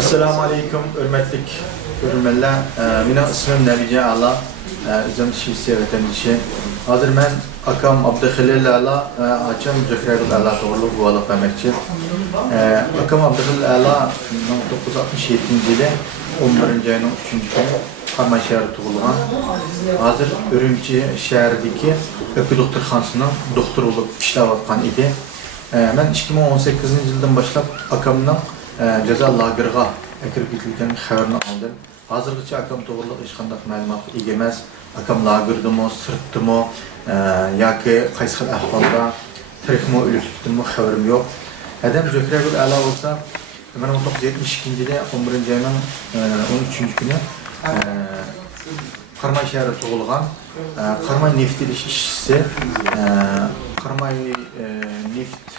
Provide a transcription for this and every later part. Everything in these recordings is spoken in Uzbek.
Assalamu alaikum, hürmetlik görünmeler. Benim ismim Nebice Allah. Özüm Şivsi vatandaşı. Hazır ben akam Abdülhalil Allah, açam Zökrerul Allah doğruluk bu alıp emekçi. Akam Abdülhalil Allah 1967 yılı 11. ayının 3. günü Karma şehri doğulgan. Hazır Ürümçi şehrdeki Öpü Doktorxanasının doktor olup işləvatqan idi. Ben 2018 yıldan başlap akamdan ceza lagerga kirib ketilgan xabarni aldım. Hazırgacha akam to'g'riliq hech qanday ma'lumot ega emas. Akam lagerdimi, sirtdimi yoki qaysi xil ahvolda tirikmi, o'likdimi xabarim yo'q. Adam Zökrerul Ala bo'lsa 1972 yili 11 ayning 13 kuni Qarmay shahrida tug'ilgan. Qarmay neft ishchisi, Qarmay neft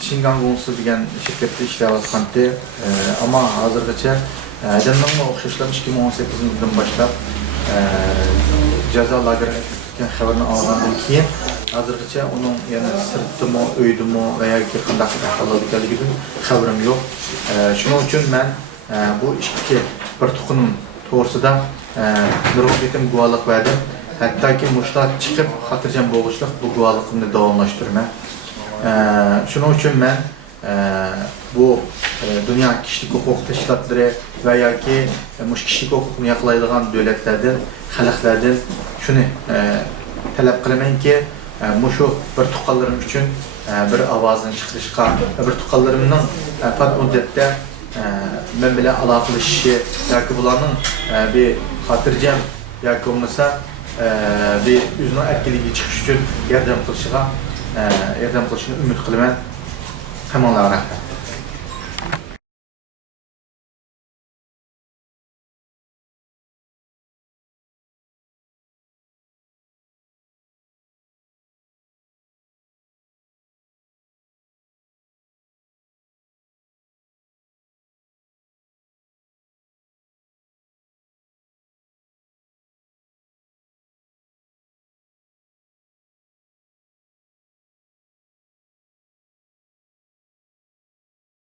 Şingan Gonsu degan şirkette ishlayotgandi, ama hozirgacha adamlarga o'xshashlar 2018 yildan boshlab jazo lageriga ketgan xabarni olgandan keyin hozirgacha uning yana sirtdimi, uydimi va yoki qanday ahvolda ekanligidan xabarim yo'q. Shuning uchun men bu ikki bir tuxunim to'g'risida nurg'onatim guvohlik berdim. Hattoki mushlat chiqib xotirjam bo'lishlik bu guvohligimni davomlashtiraman. Şunun için ben bu dünya kişilik hukuk teşkilatları veya ki kişilik hukukunu yakalaydıgan devletlerden, halklardan şunu talep kılmayın ki şu bir tukallarım için bir avazın çıkışka, bir tukallarımın pat müddette ben bile alakalı işi ya ki bunların bir hatırcam ya ki olmasa bir yüzüne etkili çıkış için yardım kılışıga yordam qilishini umid qilaman. Hammanglarga rahmat.